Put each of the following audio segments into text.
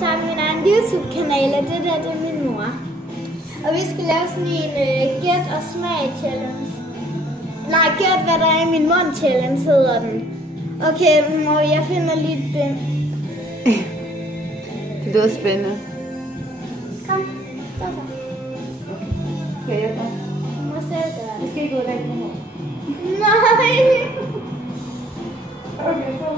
starte min egen YouTube-kanal, og det der, det er min mor. Og vi skal lave sådan en gæt og smag challenge. Nej, gæt hvad der er i min mund challenge hedder den. Okay, mor, jeg finder lige et bind. Det lyder spændende. Kom, stå så. Skal jeg gøre? Du må selv gøre det. Jeg skal ikke gå rigtig nu. Nej! Okay, så.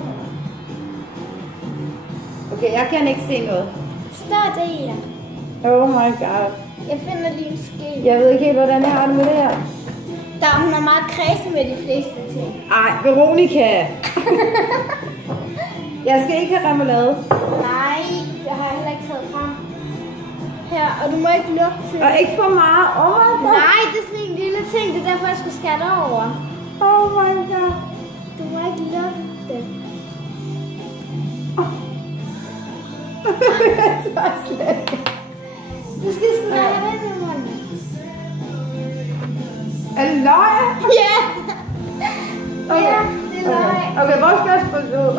Okay, jeg kan ikke se noget. Står det i dig? Oh my god. Jeg finder lige en ske. Jeg ved ikke helt, hvordan jeg har det med det her. Hun er meget kredsen med de fleste ting. Ej, Veronica! Jeg skal ikke have remoulade. Nej, det har jeg heller ikke taget frem. Her, og du må ikke lugte til. Og ikke for meget. Oh my god. Nej, det er sådan en lille ting. Det er derfor, jeg skulle skære det over. Oh my god. Du må ikke lugte det. Jeg tager slet ikke. Du skal sgu da have den i munden. Er det løg? Ja! Okay. Ja, det er løg. Okay, hvor skal jeg spille ud?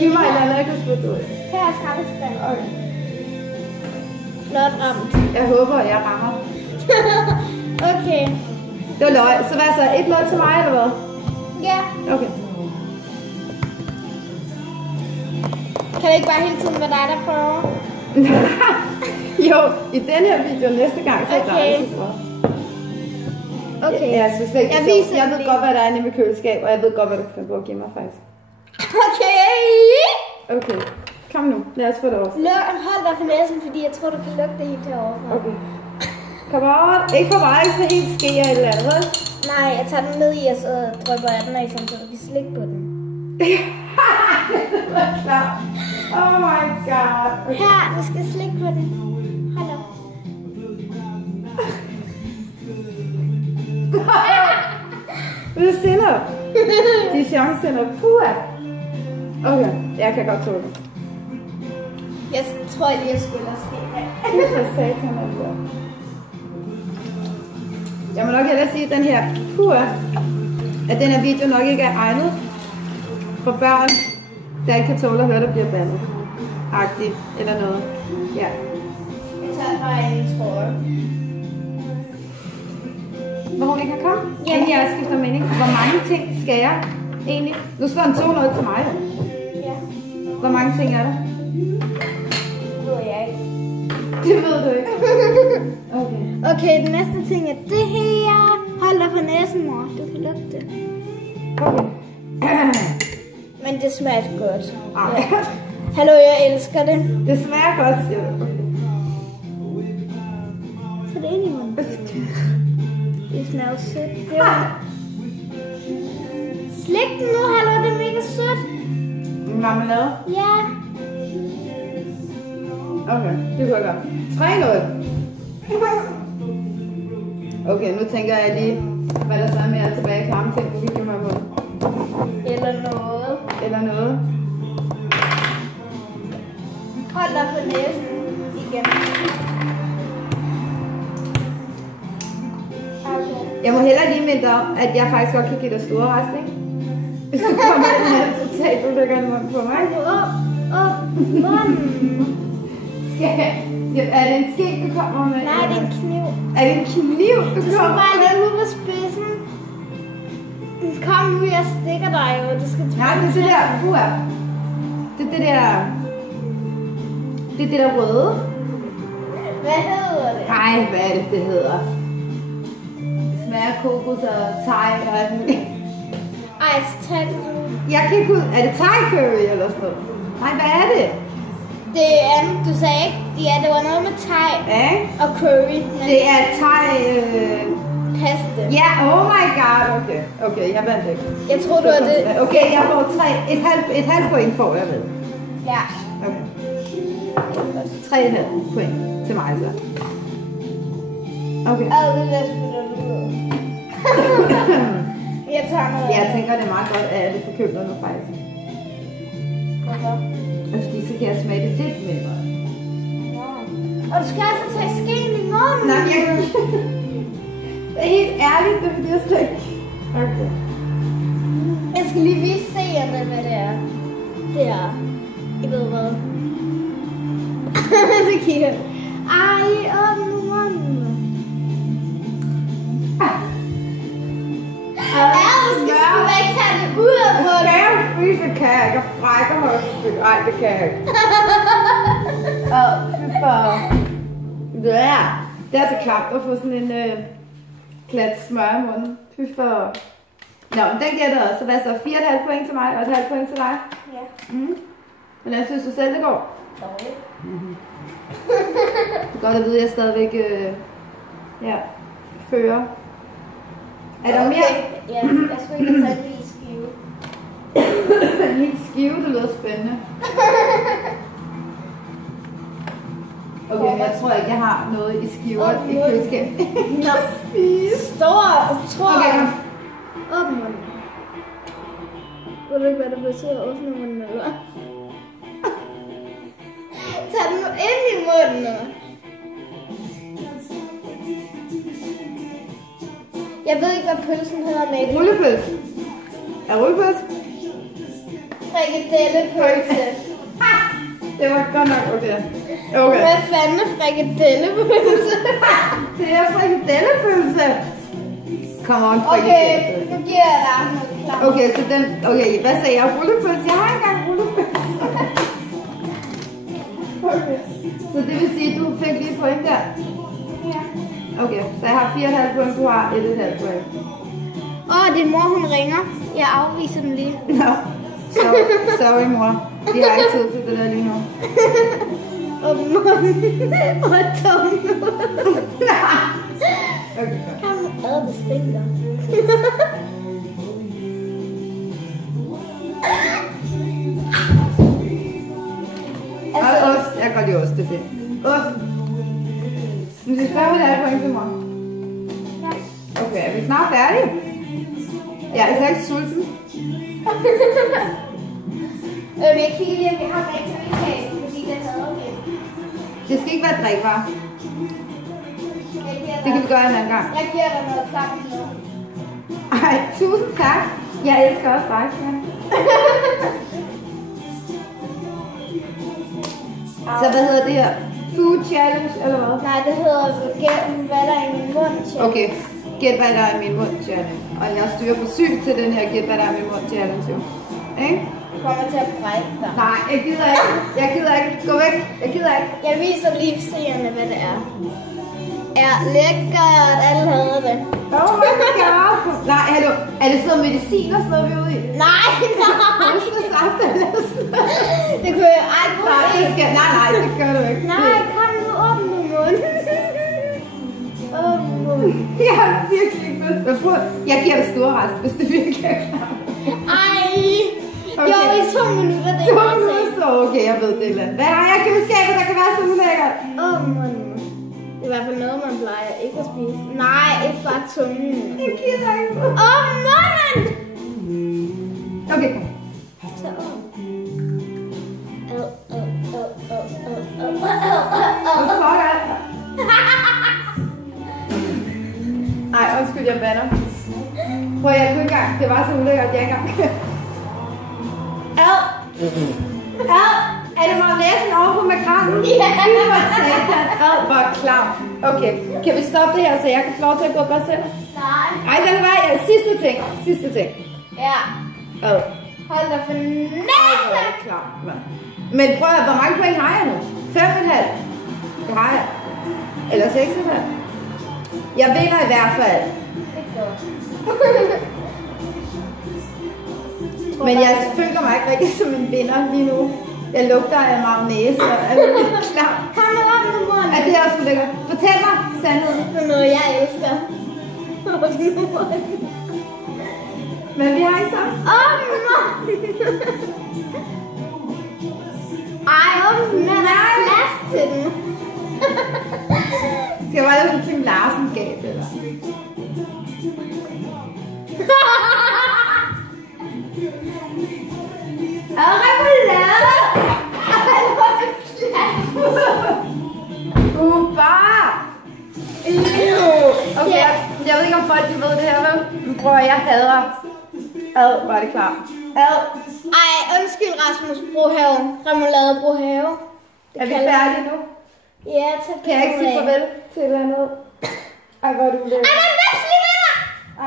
Giv mig et eller andet, jeg kan spille ud. Her er skraldespanden. Okay. Flot ramt. Jeg håber, jeg rammer. Okay. Det var løg. Så hvad så? 1-0 til mig, eller hvad? Ja. Okay. Kan det ikke bare hele tiden være dig, der prøver? Jo, i den her video næste gang, så er det Okay. dig, super. Okay. Jeg synes slet ikke, Jeg det er sjovt. viser Jeg det ved lige. godt, hvad der er inde i mit køleskab, og jeg ved godt, hvad du kan gå og give mig, faktisk. Okay. Okay, kom nu. Lad os få det over. Hold dig for næsen, fordi jeg tror, du kan lugte det helt herovre. Okay. Come on. Ikke for meget, ikke sådan helt ske eller et eller andet, vel? Nej, jeg tager den med i, og så drypper jeg den af, så du kan slikke på den. Det var klart. Oh my god. Okay. Her, du skal slikke på den. Hold op. Det er sinner. De chancer. Puha. Okay, jeg kan godt tåle det. Jeg tror lige, jeg skulle have sket det. Det er satan, altså. Jeg må nok hellere sige, at den her puha, at den her video nok ikke er egnet for børn, der ikke kan tåle at høre, der bliver bandet. Agtigt, eller noget. Ja. Jeg tager bare en trøje. Veronica, kom. Ja. Inden jeg skifter mening. Hvor mange ting skal jeg egentlig? Nu står den 200 til mig. Ja, Hvor mange ting er der? det ved jeg ikke. Det ved du ikke. Okay. Okay, den næste ting er det her. Hold dig for næsen, mor. Du kan lugte det. Okay. Men det smager godt. Ej. Ja. Hallo, jeg elsker det. Det smager godt, siger du. Okay. Så det ind i munden. Det smager jo sødt. Det var... Slik den nu, hallo, det er mega sødt. Marmelade? Ja. Okay, det kunne jeg godt. 3-0. Okay, nu tænker jeg lige, hvad der så er mere tilbage i klarme ting, du kan give mig på. Eller noget. Eller noget. Hold dig for næsen igen. Okay. Jeg må hellere lige minde dig om, at jeg faktisk godt kan give dig store rest, ikke? Hvis du kommer med den her resultat, du lægger en mund på mig. Munden. Er det en ske, du kommer med? Nej, det er en kniv. Er det en kniv, du Du skal kommer bare med? lige ud på spidsen. Kom nu, jeg stikker dig jo. Du skal Nej, det er det der, det er det der, det er det der røde. Hvad hedder det? Ej, hvad er det, det hedder? Det smager kokos og thai og alt muligt. Ej, så tag det nu. Jeg kan ikke ud. Er det thai curry eller sådan noget? Nej, hvad er det? Det er andet, du sagde ikke. Ja, det var noget med thai Ja, og curry. Men det er thai... pasta. Ja, oh my god. Okay, okay, jeg vandt ikke. Jeg tror, du var det. Okay, jeg får et halvt point får jeg ved. Ja. Okay. 3,5 point til mig så. Okay. Ad, det der spiller du ud. Jeg tager noget. Jeg tænker, det er meget godt, at det forkøler nu faktisk. Hvorfor? Fordi så kan jeg smage det lidt mindre. Og du skal altså tage skeen i munden. Nej, jeg kan det er helt ærligt, det er fordi jeg slet ikke... Okay. Jeg skal lige vise seerne, hvad det er. Det er... I ved hvad? det kigger. Ej, åbne munden. Du skal sgu ikke tage det ud af munden. Skal jeg spise kage? Jeg frækker mig et stykke. Ej, det kan jeg ikke. Fy for... Det er så klamt at få sådan en klat smør i munden. Fy for... Nå, men den gætter også. Så hvad så? 4,5 point til mig og 1,5 point til dig? Ja. Hvordan synes du selv, det går? Dårligt. Det er godt at vide, at jeg stadigvæk fører. Er der mere? Ja, jeg skulle ikke have taget det i skive. En lille skive, det lyder spændende. Okay, men jeg tror ikke, jeg har noget i skiver i køleskabet. Nå, stor, tror Okay, kom. Åbn munden. Ved du ikke, hvad det betyder at åbne munden, eller hvad? Tag den nu ind i munden nu. Jeg ved ikke, hvad pølsen hedder med det. Rullepølse. Er rullepølse? Frikadellepølse. Det var godt nok okay. Okay. Hvad fanden er frikadellepølse? Det er frikadellepølse. Come on, Okay, frikadellepølse. nu giver jeg dig noget klart. Okay, så den... Okay, hvad sagde jeg? Rullepølse? Jeg har ikke engang rullepølse. Okay. Så det vil sige, at du fik lige point der? Ja. Okay, så jeg har 4,5 point, du har 1,5 point. Din mor, hun ringer. Jeg afviser den lige. Nå, sorry mor. Vi har ikke tid til det der lige nu. Og munden. Og tungen. Okay, godt. Det stinker. Og ost. Jeg kan godt lide ost, det er fint. Ost. Men det skal vi have point til mor. Ja. Okay, er vi snart færdige? Jeg er altså ikke sulten. Jeg kigger lige, om vi har rigtig kage, fordi det hader vi. Det skal ikke være drikvarer. Det kan vi gøre en anden gang. Jeg giver dig noget klart nu. Ej, tusind tak. Jeg elsker også dig, ja. Så hvad hedder det her? Food challenge, eller hvad? Nej, det hedder gæt, hvad der er i min mund. Okay, gæt hvad der er i min mund challenge. Og jeg styrer for sygt til den her gæt hvad der er i min mund challenge, jo. Ikke? Jeg kommer til at brække dig. Nej, jeg gider ikke. Jeg gider ikke. Gå væk. Jeg gider ikke. Jeg viser lige seerne, hvad det er. Er lækkert, alle havde det. Oh my god. Nej, hallo. Er det sådan noget medicin og sådan noget, vi er ude i? Nej. Saft eller sådan noget. Det kunne jeg ej, Nej, det skal, nej, det gør du ikke. Nej, kom nu, åbn nu munden. Åbn munden. Jeg har virkelig ikke lyst. Jeg giver dig store rest, hvis det virkelig er klart. Ej. Okay. Jo, i 2 minutter, det 2 er minutter, okay, jeg ved det eller andet. Hvad har jeg i køleskabet, der kan være så ulækkert? Åbn munden. Det er i hvert fald noget, man plejer ikke at spise. Nej, ikke bare tungen. Jeg gider ikke. Åbn munden! Okay, kom. Så åbn. Hvor fuck er det? Ej, undskyld, jeg bander. Prøv, jeg kunne ikke engang. Det var så ulækkert, jeg ikke engang. Er det mayonnaisen over på makrellen? Ja. Fy for satan. Hvor klam. Okay, kan vi stoppe det her, så jeg kan få lov til at gå bare selv? Nej. Ej, den var sidste ting. Ja. Hold da for næse! Klar, men prøv at, hvor mange point har jeg nu? 5,5? Det har jeg. Eller 6,5? Jeg vinder i hvert fald. Men jeg føler mig ikke rigtig som en vinder lige nu. Jeg lugter af mayonnaise og er lidt klar. Kom nu op nu, munden. Er det også så lækkert? Fortæl mig sandheden. Det er noget, jeg elsker. Åbn nu, munden. Men vi har ikke sammen. Åbn munden. Ej, åbn den. Der er plads til den. Skal jeg bare lave sådan en Larsen-gab, eller? Remoulade! Bare! Okay, jeg ved ikke om folk de ved det her, vel? Men prøv at jeg hader. Var det klar? Ej, undskyld Rasmus Brohave. Remoulade Brohave. Er vi færdige nu? Ja, tak. Kan jeg ikke sige farvel til et eller andet? Ej, hvor er du lækker. Ej, den bedste vinder!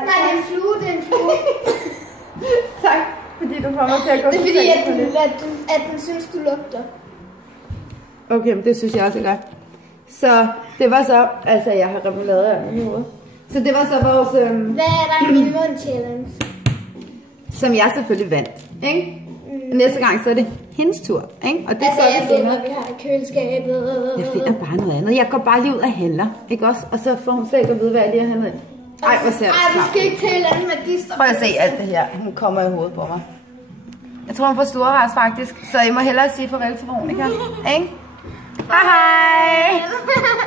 Nej, det er en flue, det er en flue. Tak, fordi du får mig til at gå. Det er fordi, at den synes, du lugter. Okay, men det synes jeg også er godt. Så det var så, altså jeg har remoulade af min hoved. Så det var så vores... Hvad er der i min mund challenge? Som jeg selvfølgelig vandt, ikke? Næste gang så er det hendes tur, ikke? Og det Altså, så jeg vi ved, senere. hvad vi har i køleskabet. Jeg finder bare noget andet. Jeg går bare lige ud og handler, ikke også? Og så får hun slet ikke at vide, hvad jeg lige har handlet ind. Ej, hvor ser jeg. Ej, du skal ikke tale andet med de. Prøv at se alt det her. Hun kommer i hovedet på mig. Jeg tror, hun får storvars faktisk. Så I må hellere sige farvel til Veronica, ikke? Hej hej!